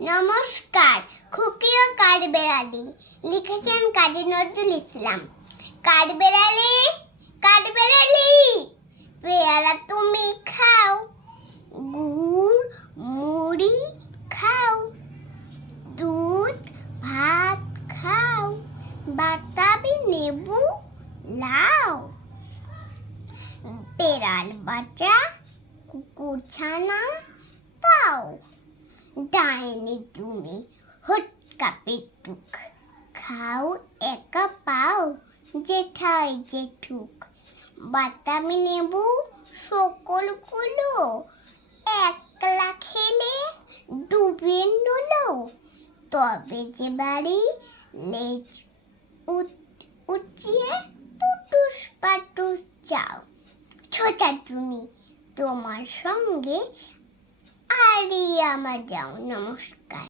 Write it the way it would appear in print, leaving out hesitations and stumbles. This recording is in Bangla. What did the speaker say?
নমস্কার। খুকি ও কাঠবেড়ালি লিখেছেন কাজী নজরুল ইসলাম। কাঠবেড়ালি কাঠবেড়ালি পেয়ারা তুমি খাও, গুড় মুড়ি খাও, দুধ ভাত খাও, বাতাবি লেবু লাও। বেড়াল বাচ্চা কুকুর ছানা পাও, ডাইনি তুমি হুটকা পেটুক, খাও একা পাও জেঠাই জেঠুক। বাতাবি নেবু সকলগুলো একলা খেলে ডুবে নুলো, তবে যে বাড়ি লেজ উঁচিয়ে পুটুস পাটুস যাও। ছোটা তুমি তোমার সঙ্গে আরই আমার যাও। নমস্কার।